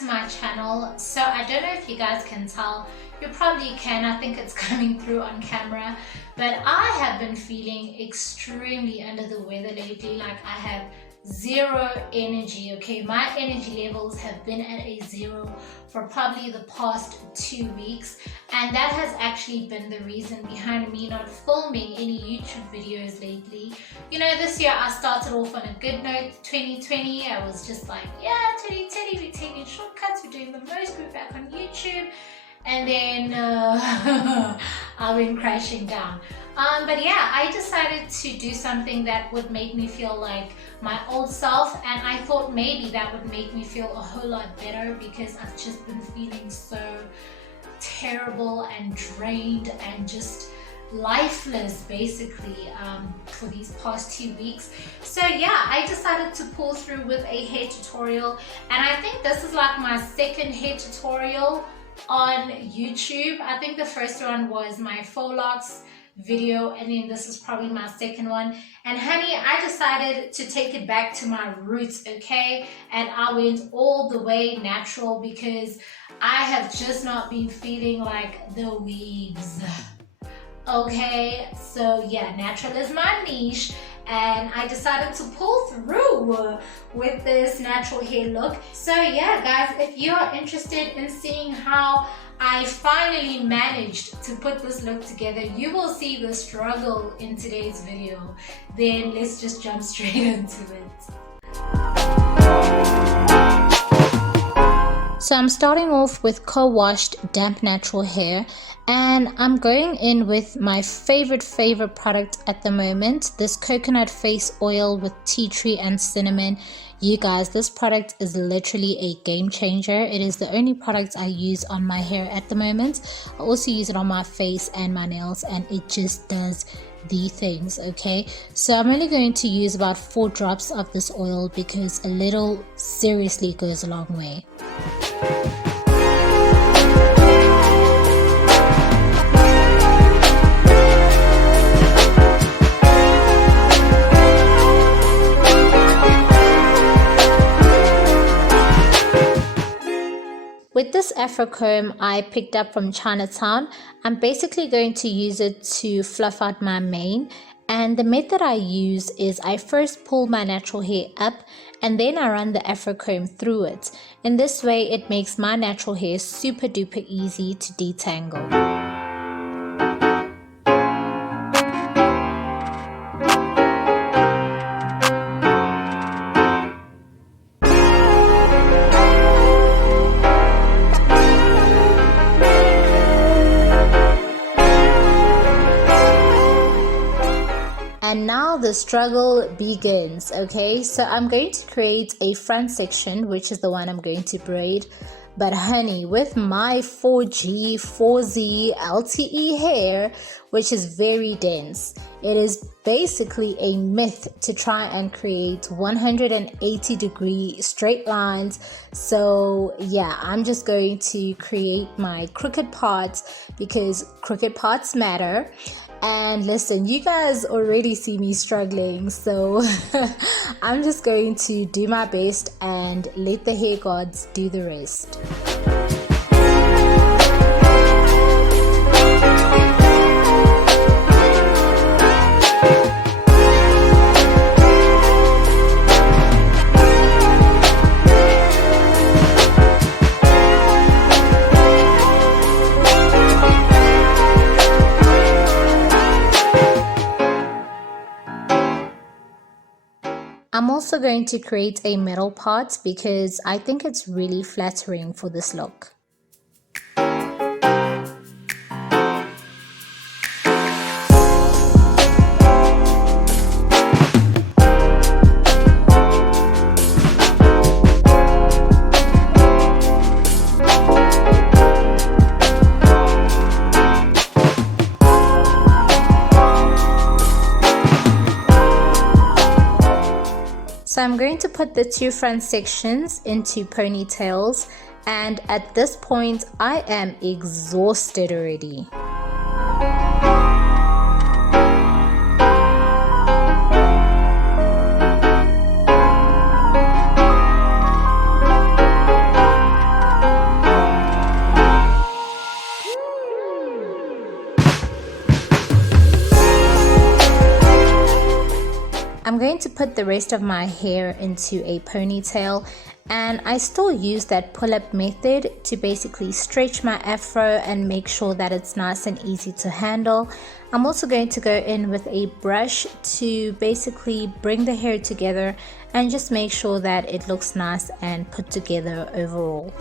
to my channel. So I don't know if you guys can tell, you probably can, I think it's coming through on camera, but I have been feeling extremely under the weather lately. Like I have zero energy, okay? My energy levels have been at a zero for probably the past 2 weeks, and that has actually been the reason behind me not filming any YouTube videos lately. You know, this year I started off on a good note. 2020, I was just like, yeah, 2020, we're taking shortcuts, we're doing the most, we're back on YouTube. And then I went crashing down. But yeah, I decided to do something that would make me feel like my old self, and I thought maybe that would make me feel a whole lot better, because I've just been feeling so terrible and drained and just lifeless basically for these past 2 weeks. So yeah, I decided to pull through with a hair tutorial, and I think this is like my second hair tutorial on YouTube. I think the first one was my faux locks video, and then this is probably my second one. And honey, I decided to take it back to my roots, okay? And I went all the way natural because I have just not been feeling like the weaves. Okay, so yeah, natural is my niche, and I decided to pull through with this natural hair look. So yeah guys, if you are interested in seeing how I finally managed to put this look together, you will see the struggle in today's video. Then let's just jump straight into it. So I'm starting off with co-washed damp natural hair, and I'm going in with my favorite product at the moment, this coconut face oil with tea tree and cinnamon. You guys, this product is literally a game changer. It is the only product I use on my hair at the moment. I also use it on my face and my nails, and it just does the things, okay? So I'm only going to use about 4 drops of this oil because a little seriously goes a long way. With this Afro comb I picked up from Chinatown, I'm basically going to use it to fluff out my mane. And the method I use is I first pull my natural hair up and then I run the Afro comb through it. In this way it makes my natural hair super duper easy to detangle. And now the struggle begins, okay? So I'm going to create a front section, which is the one I'm going to braid. But honey, with my 4G, 4Z, LTE hair, which is very dense, it is basically a myth to try and create 180-degree straight lines. So yeah, I'm just going to create my crooked parts because crooked parts matter. And listen, you guys already see me struggling, so I'm just going to do my best and let the hair gods do the rest. I'm also going to create a middle part because I think it's really flattering for this look. So I'm going to put the 2 front sections into ponytails, and at this point I am exhausted already. I'm going to put the rest of my hair into a ponytail, and I still use that pull-up method to basically stretch my afro and make sure that it's nice and easy to handle. I'm also going to go in with a brush to basically bring the hair together and just make sure that it looks nice and put together overall.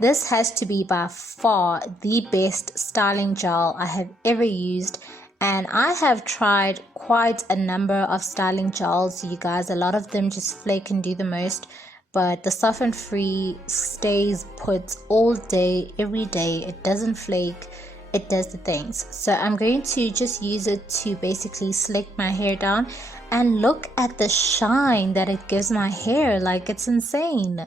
This has to be by far the best styling gel I have ever used, and I have tried quite a number of styling gels, you guys. A lot of them just flake and do the most, but the Soften Free stays put all day, every day. It doesn't flake, it does the things. So I'm going to just use it to basically slick my hair down, and look at the shine that it gives my hair. Like, it's insane.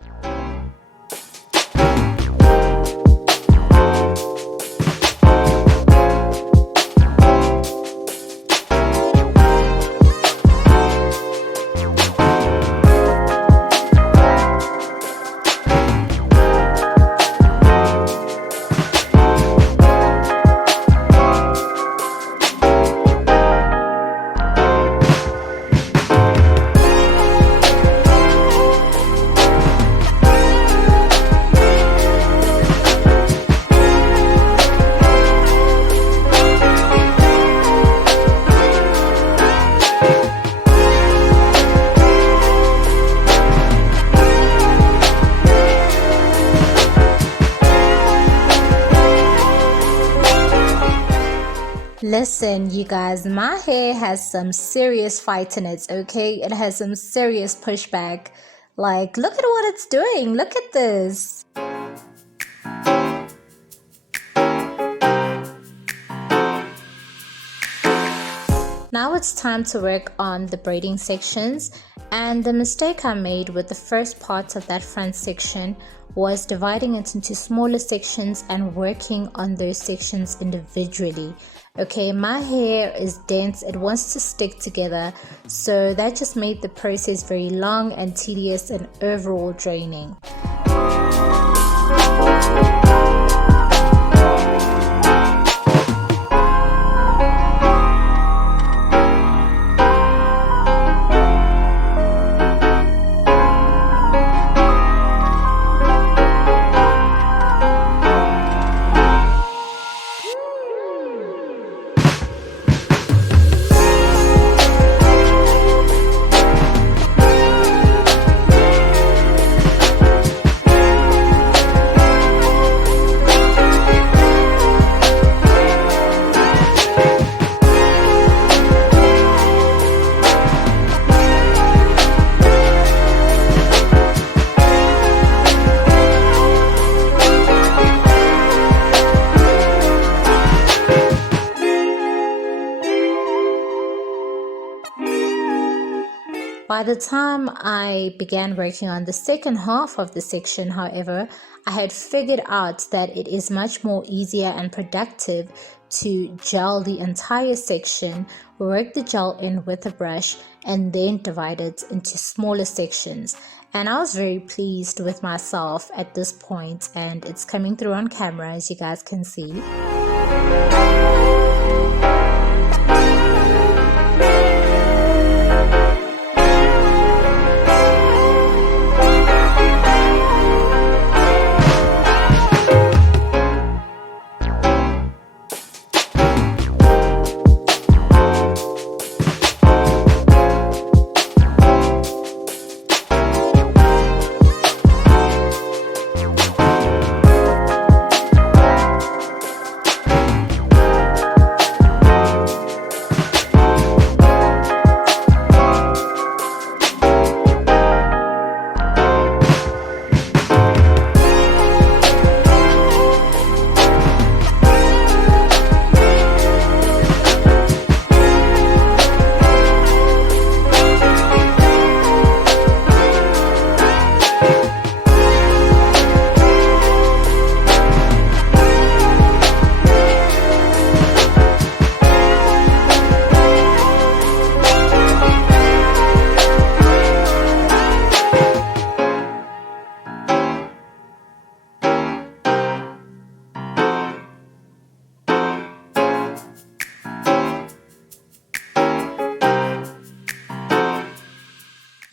Listen, you guys, my hair has some serious fight in it, okay? It has some serious pushback. Like, look at what it's doing. Look at this. Now it's time to work on the braiding sections, and the mistake I made with the first part of that front section was dividing it into smaller sections and working on those sections individually. Okay, my hair is dense, it wants to stick together, so that just made the process very long and tedious and overall draining. By the time I began working on the second half of the section, however, I had figured out that it is much more easier and productive to gel the entire section, work the gel in with a brush, and then divide it into smaller sections. And I was very pleased with myself at this point, and it's coming through on camera, as you guys can see.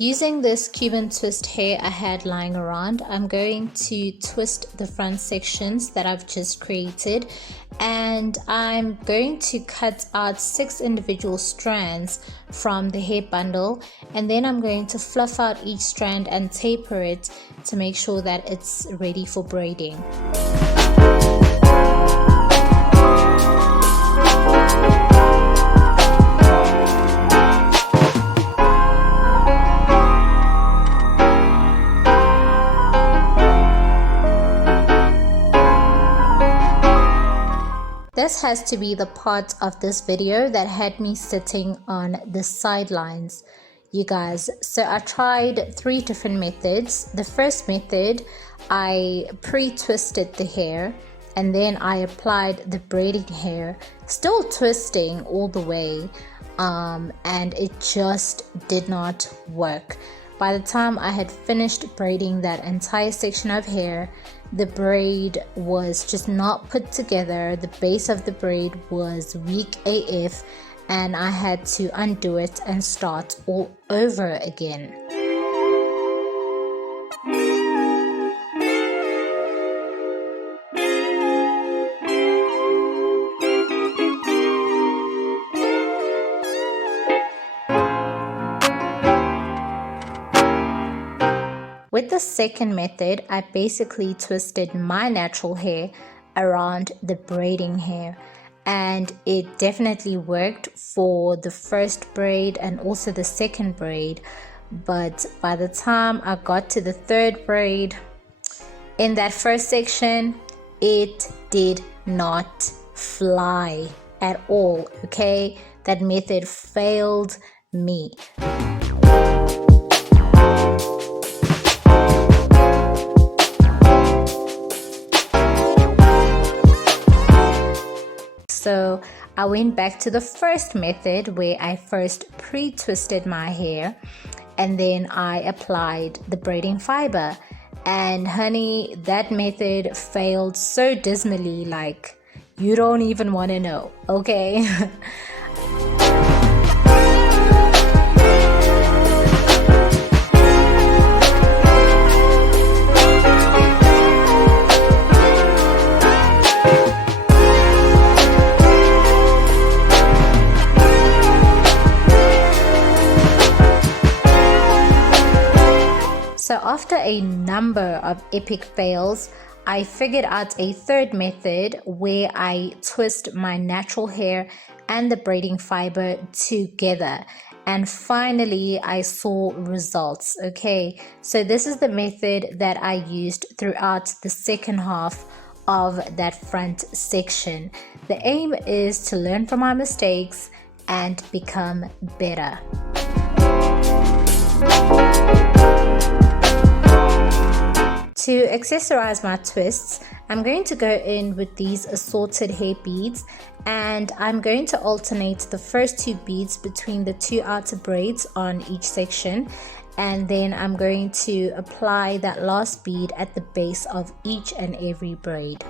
Using this Cuban twist hair I had lying around, I'm going to twist the front sections that I've just created, and I'm going to cut out 6 individual strands from the hair bundle, and then I'm going to fluff out each strand and taper it to make sure that it's ready for braiding. This has to be the part of this video that had me sitting on the sidelines, you guys. So I tried 3 different methods. The first method, I pre-twisted the hair and then I applied the braiding hair, still twisting all the way, and it just did not work. By the time I had finished braiding that entire section of hair, the braid was just not put together. The base of the braid was weak AF, and I had to undo it and start all over again. With the second method, I basically twisted my natural hair around the braiding hair, and it definitely worked for the first braid and also the second braid. But by the time I got to the third braid in that first section, it did not fly at all, okay? That method failed me. So I went back to the first method where I first pre-twisted my hair and then I applied the braiding fiber. And honey, that method failed so dismally, like you don't even want to know, okay? So after a number of epic fails, I figured out a third method where I twist my natural hair and the braiding fiber together. And finally, I saw results, okay? So this is the method that I used throughout the second half of that front section. The aim is to learn from my mistakes and become better. To accessorize my twists, I'm going to go in with these assorted hair beads, and I'm going to alternate the first 2 beads between the 2 outer braids on each section, and then I'm going to apply that last bead at the base of each and every braid.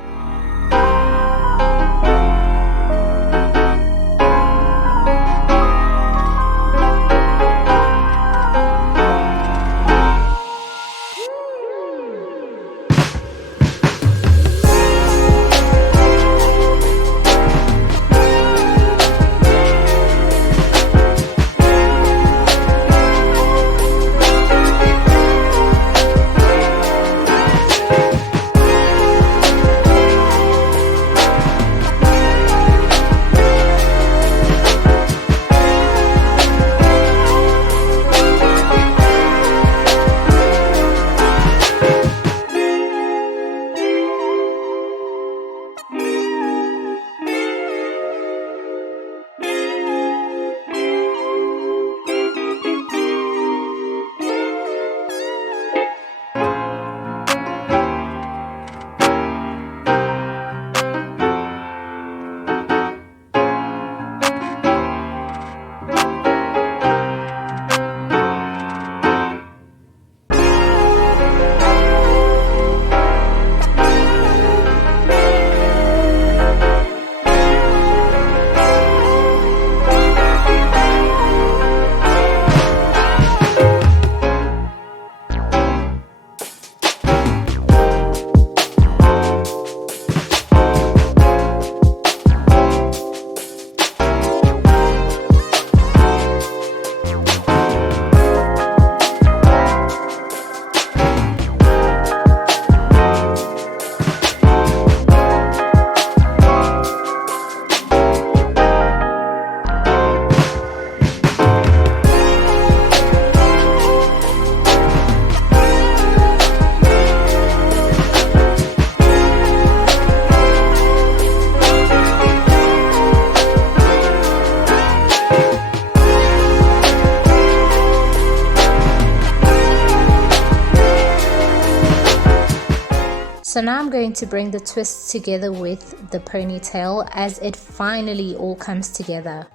So now I'm going to bring the twist together with the ponytail as it finally all comes together.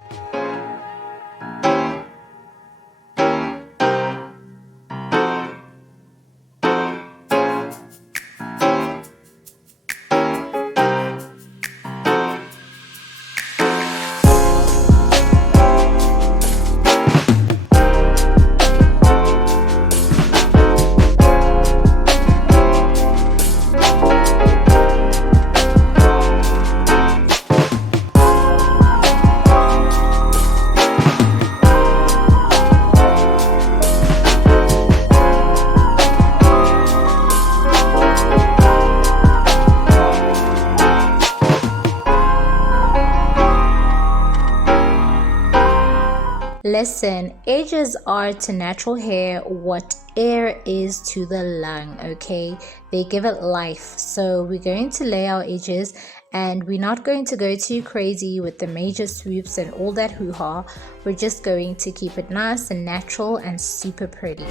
Listen, edges are to natural hair what air is to the lung, okay? They give it life. So we're going to lay our edges and we're not going to go too crazy with the major swoops and all that hoo-ha. We're just going to keep it nice and natural and super pretty.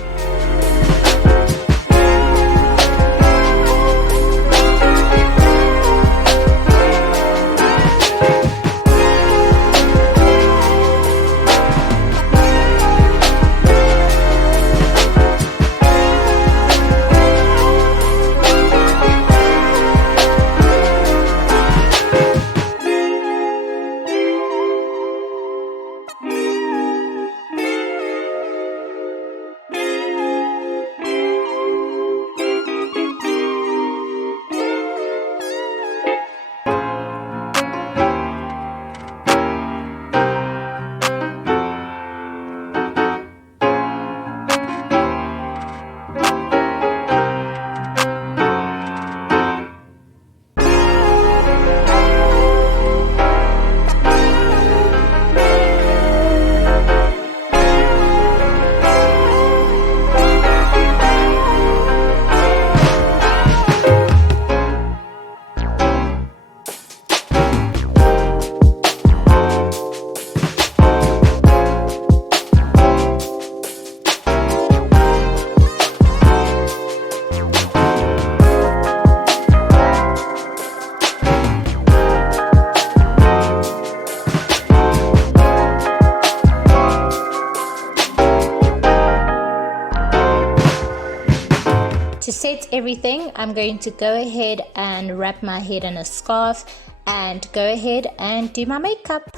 To set everything, I'm going to go ahead and wrap my head in a scarf and go ahead and do my makeup.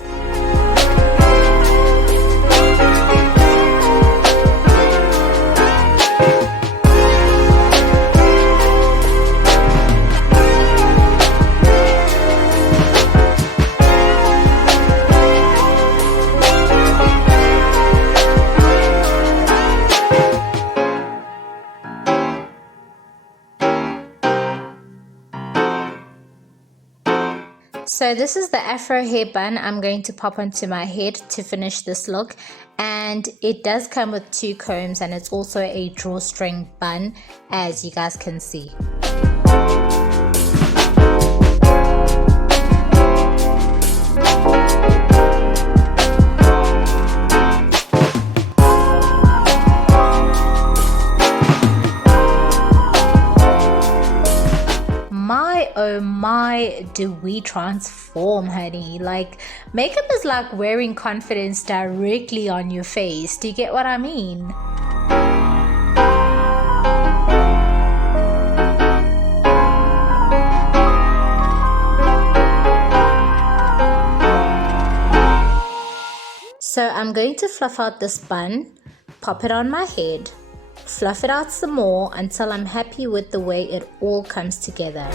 So this is the Afro Hair Bun I'm going to pop onto my head to finish this look, and it does come with 2 combs and it's also a drawstring bun, as you guys can see. Oh my, do we transform, honey. Like, makeup is like wearing confidence directly on your face. Do you get what I mean? So I'm going to fluff out this bun, pop it on my head, fluff it out some more until I'm happy with the way it all comes together.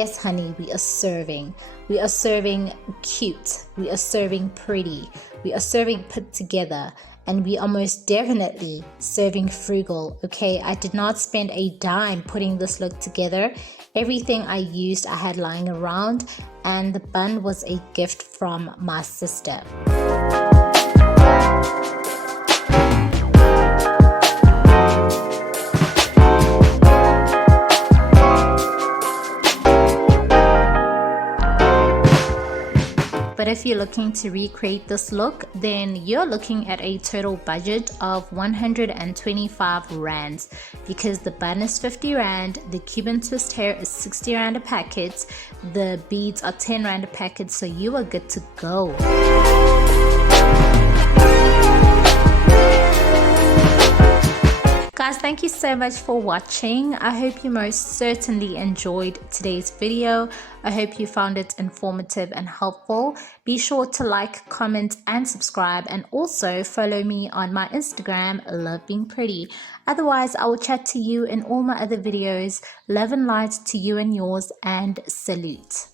Yes, honey, we are serving. We are serving cute. We are serving pretty. We are serving put together. And we are most definitely serving frugal, okay? I did not spend a dime putting this look together. Everything I used I had lying around, and the bun was a gift from my sister. But if you're looking to recreate this look, then you're looking at a total budget of 125 rands, because the bun is 50 rand, the Cuban twist hair is 60 rand a packet, the beads are 10 rand a packet, so you are good to go. Guys, thank you so much for watching. I hope you most certainly enjoyed today's video. I hope you found it informative and helpful. Be sure to like, comment, and subscribe, and also follow me on my Instagram, Love Being Pretty. Otherwise, I will chat to you in all my other videos. Love and light to you and yours, and salute.